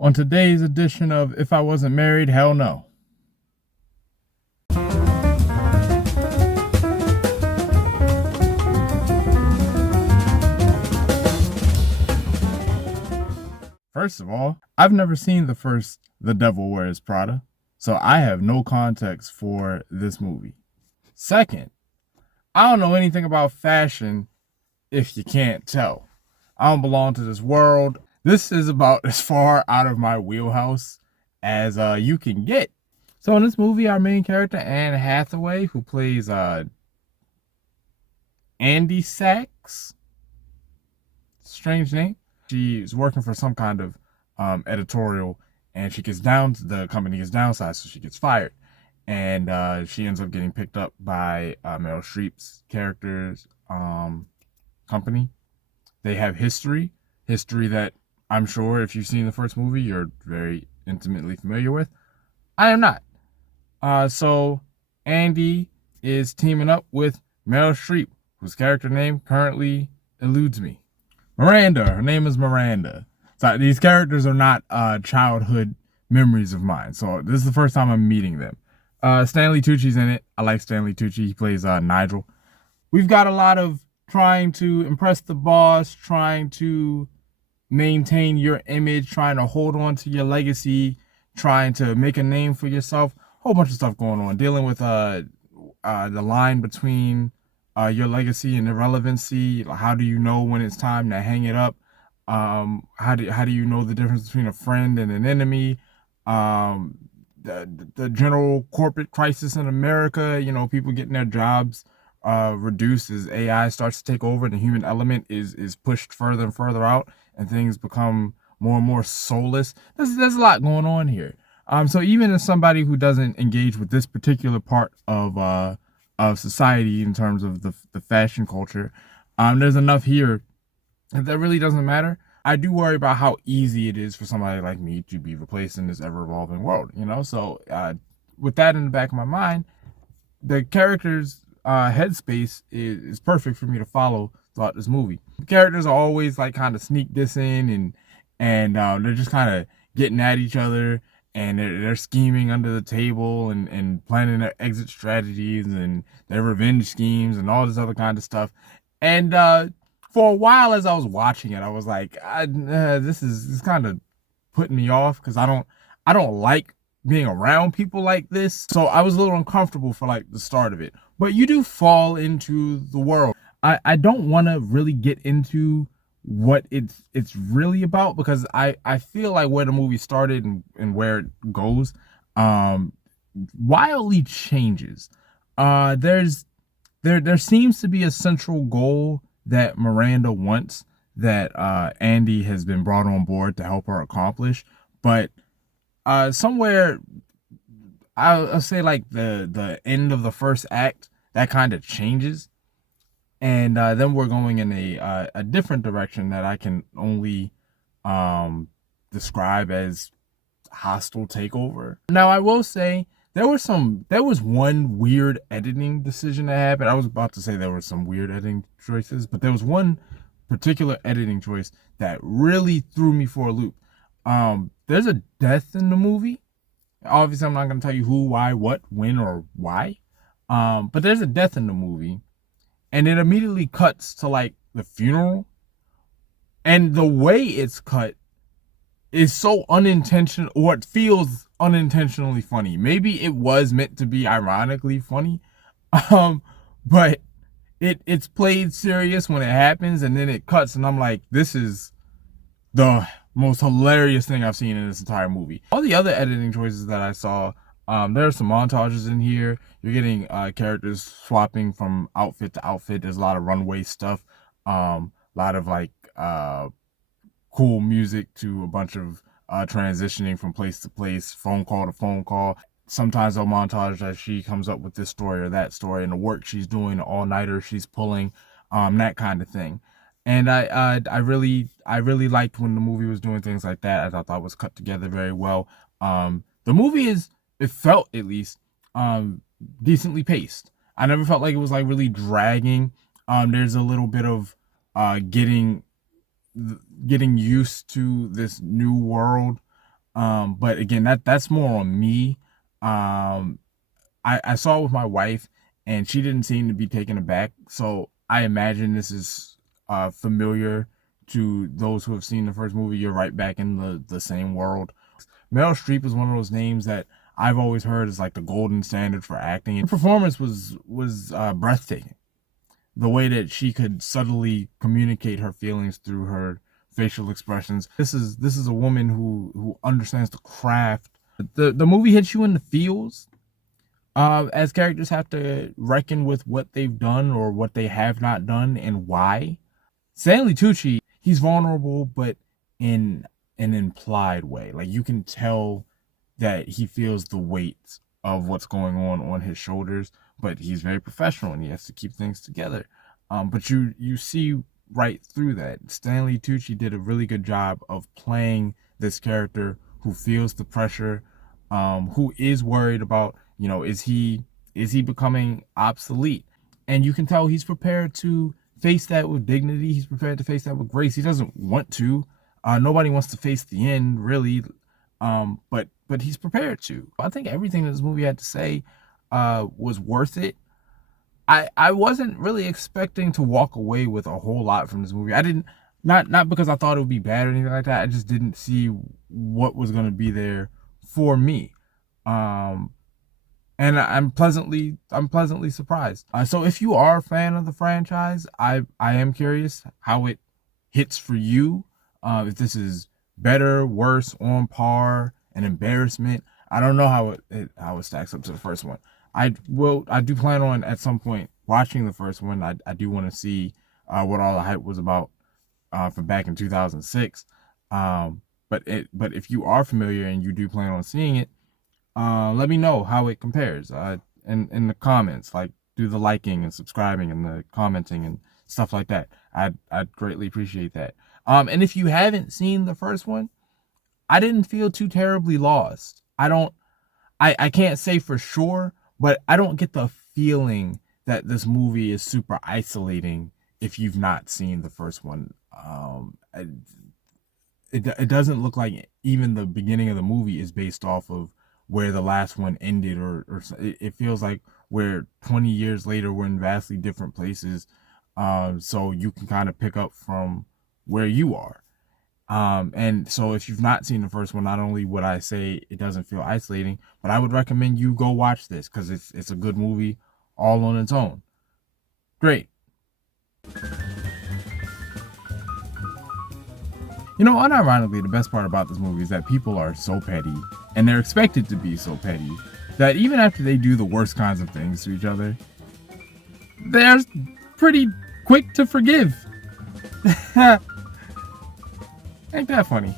on today's edition of If I Wasn't Married, Hell No. First of all, I've never seen the first The Devil Wears Prada, so I have no context for this movie. Second, I don't know anything about fashion if you can't tell. I don't belong to this world. This is about as far out of my wheelhouse as you can get. So in this movie, our main character, Anne Hathaway, who plays Andy Sachs, strange name. She's working for some kind of editorial, and the company gets downsized, so she gets fired. And she ends up getting picked up by Meryl Streep's character's company. They have history that I'm sure if you've seen the first movie, you're very intimately familiar with. I am not. So Andy is teaming up with Meryl Streep, whose character name currently eludes me. Miranda. Her name is Miranda. So these characters are not childhood memories of mine. So this is the first time I'm meeting them. Stanley Tucci's in it. I like Stanley Tucci. He plays Nigel. We've got a lot of trying to impress the boss, trying to maintain your image, trying to hold on to your legacy, trying to make a name for yourself. Whole bunch of stuff going on. Dealing with the line between your legacy and irrelevancy. How do you know when it's time to hang it up? How do you know the difference between a friend and an enemy? The general corporate crisis in America. You know, people getting their jobs reduced as AI starts to take over. The human element is pushed further and further out, and things become more and more soulless. There's a lot going on here. So even as somebody who doesn't engage with this particular part of society in terms of the fashion culture, there's enough here that really doesn't matter. I do worry about how easy it is for somebody like me to be replaced in this ever-evolving world, you know? So with that in the back of my mind, the character's headspace is perfect for me to follow throughout this movie. The characters are always like kind of sneak dissing and they're just kind of getting at each other, and they're scheming under the table and planning their exit strategies and their revenge schemes and all this other kind of stuff. And for a while, as I was watching it, I was like, this is kind of putting me off, because I don't like being around people like this. So I was a little uncomfortable for like the start of it. But you do fall into the world. I don't want to really get into what it's really about, because I feel like where the movie started and where it goes wildly changes. There seems to be a central goal that Miranda wants, that Andy has been brought on board to help her accomplish, but somewhere I'll say like the end of the first act, that kind of changes, and then we're going in a different direction that I can only describe as hostile takeover. Now I will say there was one weird editing decision that happened. I was about to say there were some weird editing choices, but there was one particular editing choice that really threw me for a loop. There's a death in the movie. Obviously, I'm not going to tell you who, why, what, when, or why. But there's a death in the movie, and it immediately cuts to like the funeral. And the way it's cut is so unintentional, or it feels unintentionally funny. Maybe it was meant to be ironically funny, but it's played serious when it happens, and then it cuts, and I'm like, this is the most hilarious thing I've seen in this entire movie. All the other editing choices that I saw, there are some montages in here. You're getting characters swapping from outfit to outfit. There's a lot of runway stuff, a lot of like cool music to a bunch of transitioning from place to place, phone call to phone call. Sometimes they'll montage that she comes up with this story or that story, and the work she's doing, the all-nighter she's pulling, that kind of thing. And I really liked when the movie was doing things like that. I thought it was cut together very well. The movie it felt at least decently paced. I never felt like it was like really dragging. There's a little bit of getting used to this new world. But again, that's more on me. Um, I saw it with my wife, and she didn't seem to be taken aback. So I imagine this is familiar to those who have seen the first movie. You're right back in the same world. Meryl Streep is one of those names that I've always heard is like the golden standard for acting. Her performance was breathtaking. The way that she could subtly communicate her feelings through her facial expressions. This is a woman who understands the craft. The movie hits you in the feels, as characters have to reckon with what they've done or what they have not done and why. Stanley Tucci, he's vulnerable, but in an implied way. Like you can tell that he feels the weight of what's going on his shoulders, but he's very professional and he has to keep things together. But you see right through that. Stanley Tucci did a really good job of playing this character who feels the pressure, who is worried about, is he becoming obsolete? And you can tell he's prepared to face that with dignity. He's prepared to face that with grace. He doesn't want to. Nobody wants to face the end, really. But he's prepared to. I think everything that this movie had to say was worth it. I wasn't really expecting to walk away with a whole lot from this movie. I didn't, not because I thought it would be bad or anything like that. I just didn't see what was going to be there for me. Um, and I'm pleasantly surprised. So if you are a fan of the franchise, I am curious how it hits for you. If this is better, worse, on par, an embarrassment. I don't know how it stacks up to the first one. I do plan on at some point watching the first one. I do want to see what all the hype was about from back in 2006. But if you are familiar and you do plan on seeing it, let me know how it compares in the comments. Like do the liking and subscribing and the commenting and stuff like that. I'd greatly appreciate that. And if you haven't seen the first one, I didn't feel too terribly lost. I can't say for sure, but I don't get the feeling that this movie is super isolating if you've not seen the first one. It doesn't look like even the beginning of the movie is based off of where the last one ended, or it feels like we're 20 years later, we're in vastly different places. So you can kind of pick up from where you are. And so if you've not seen the first one, not only would I say it doesn't feel isolating, but I would recommend you go watch this because it's a good movie all on its own. Great. Unironically, the best part about this movie is that people are so petty, and they're expected to be so petty, that even after they do the worst kinds of things to each other, they're pretty quick to forgive. Ain't that funny?